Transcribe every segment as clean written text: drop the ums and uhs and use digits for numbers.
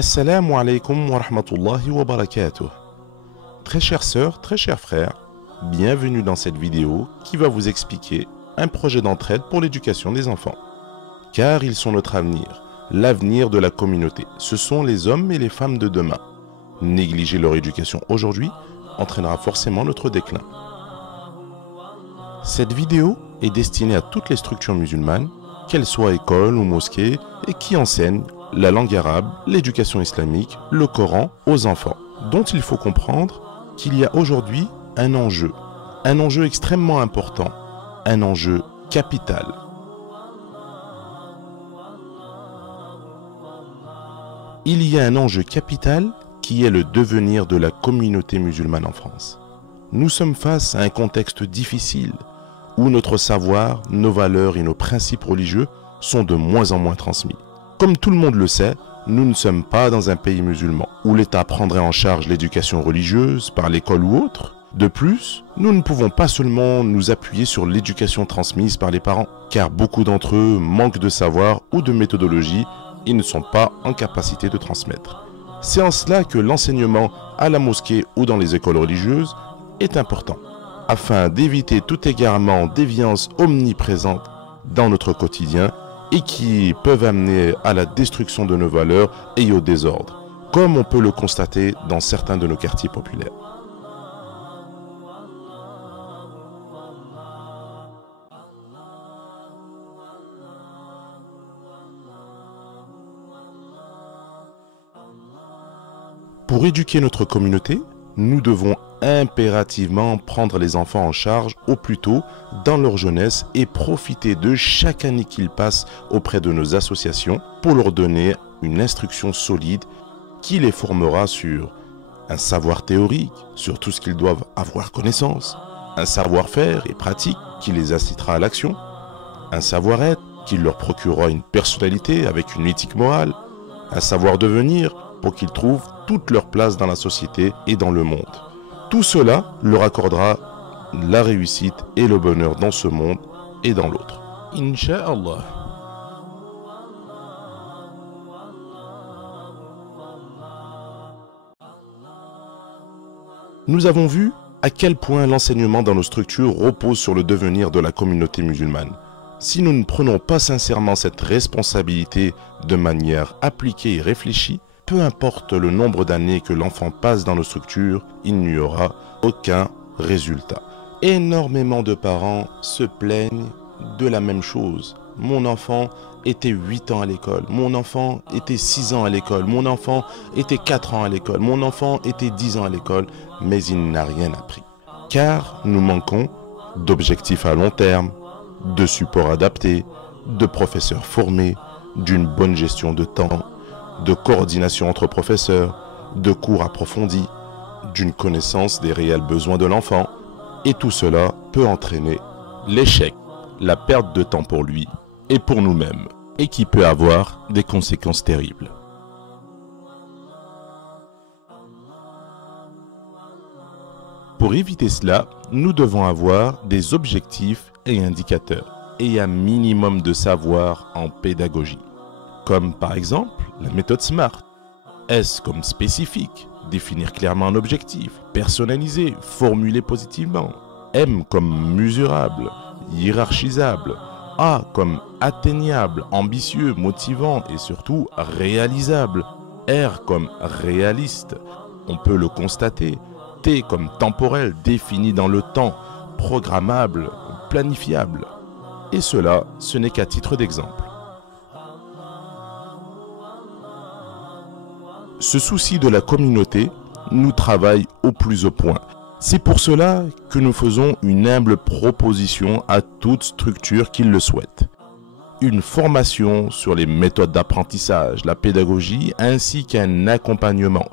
Assalamu alaikum wa rahmatullahi wa barakatuh. Très chères sœurs, très chers frères, bienvenue dans cette vidéo qui va vous expliquer un projet d'entraide pour l'éducation des enfants. Car ils sont notre avenir, l'avenir de la communauté. Ce sont les hommes et les femmes de demain. Négliger leur éducation aujourd'hui entraînera forcément notre déclin. Cette vidéo est destinée à toutes les structures musulmanes, qu'elles soient écoles ou mosquées, et qui enseignent la langue arabe, l'éducation islamique, le Coran aux enfants, dont il faut comprendre qu'il y a aujourd'hui un enjeu extrêmement important, un enjeu capital. Il y a un enjeu capital qui est le devenir de la communauté musulmane en France. Nous sommes face à un contexte difficile où notre savoir, nos valeurs et nos principes religieux sont de moins en moins transmis. Comme tout le monde le sait, nous ne sommes pas dans un pays musulman où l'État prendrait en charge l'éducation religieuse par l'école ou autre. De plus, nous ne pouvons pas seulement nous appuyer sur l'éducation transmise par les parents, car beaucoup d'entre eux manquent de savoir ou de méthodologie et ne sont pas en capacité de transmettre. C'est en cela que l'enseignement à la mosquée ou dans les écoles religieuses est important, afin d'éviter tout égarement, déviance omniprésente dans notre quotidien et qui peuvent amener à la destruction de nos valeurs et au désordre, comme on peut le constater dans certains de nos quartiers populaires. Pour éduquer notre communauté, nous devons impérativement prendre les enfants en charge au plus tôt dans leur jeunesse et profiter de chaque année qu'ils passent auprès de nos associations pour leur donner une instruction solide qui les formera sur un savoir théorique, sur tout ce qu'ils doivent avoir connaissance, un savoir-faire et pratique qui les incitera à l'action, un savoir-être qui leur procurera une personnalité avec une éthique morale, un savoir-devenir pour qu'ils trouvent toute leur place dans la société et dans le monde. Tout cela leur accordera la réussite et le bonheur dans ce monde et dans l'autre. Inch'Allah. Nous avons vu à quel point l'enseignement dans nos structures repose sur le devenir de la communauté musulmane. Si nous ne prenons pas sincèrement cette responsabilité de manière appliquée et réfléchie, peu importe le nombre d'années que l'enfant passe dans nos structures, il n'y aura aucun résultat. Énormément de parents se plaignent de la même chose. Mon enfant était 8 ans à l'école, mon enfant était 6 ans à l'école, mon enfant était 4 ans à l'école, mon enfant était 10 ans à l'école, mais il n'a rien appris. Car nous manquons d'objectifs à long terme, de supports adaptés, de professeurs formés, d'une bonne gestion de temps, de coordination entre professeurs, de cours approfondis, d'une connaissance des réels besoins de l'enfant, et tout cela peut entraîner l'échec, la perte de temps pour lui et pour nous-mêmes, et qui peut avoir des conséquences terribles. Pour éviter cela, nous devons avoir des objectifs et indicateurs, et un minimum de savoir en pédagogie. Comme par exemple la méthode SMART. S comme spécifique, définir clairement un objectif, personnalisé, formuler positivement. M comme mesurable, hiérarchisable. A comme atteignable, ambitieux, motivant et surtout réalisable. R comme réaliste, on peut le constater. T comme temporel, défini dans le temps, programmable, planifiable. Et cela, ce n'est qu'à titre d'exemple. Ce souci de la communauté nous travaille au plus haut point. C'est pour cela que nous faisons une humble proposition à toute structure qui le souhaite. Une formation sur les méthodes d'apprentissage, la pédagogie ainsi qu'un accompagnement.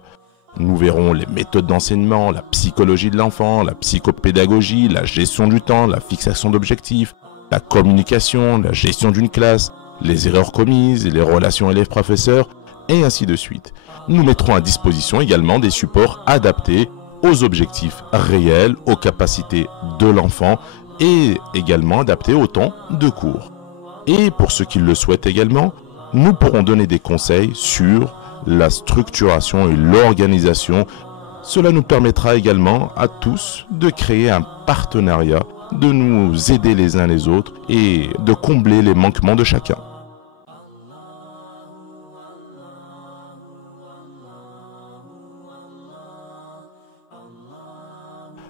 Nous verrons les méthodes d'enseignement, la psychologie de l'enfant, la psychopédagogie, la gestion du temps, la fixation d'objectifs, la communication, la gestion d'une classe, les erreurs commises, les relations élèves-professeurs, et ainsi de suite. Nous mettrons à disposition également des supports adaptés aux objectifs réels, aux capacités de l'enfant et également adaptés au temps de cours. Et pour ceux qui le souhaitent également, nous pourrons donner des conseils sur la structuration et l'organisation. Cela nous permettra également à tous de créer un partenariat, de nous aider les uns les autres et de combler les manquements de chacun.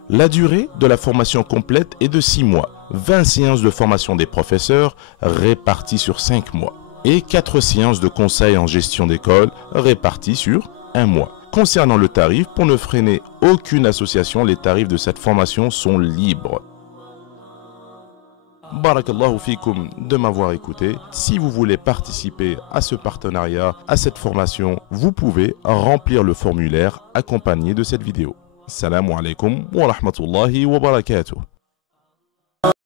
La durée de la formation complète est de 6 mois, 20 séances de formation des professeurs réparties sur 5 mois et 4 séances de conseil en gestion d'école réparties sur 1 mois. Concernant le tarif, pour ne freiner aucune association, les tarifs de cette formation sont libres. Barakallahu fikoum de m'avoir écouté. Si vous voulez participer à ce partenariat, à cette formation, vous pouvez remplir le formulaire accompagné de cette vidéo. Assalamu alaikum wa rahmatullahi wa barakatuh.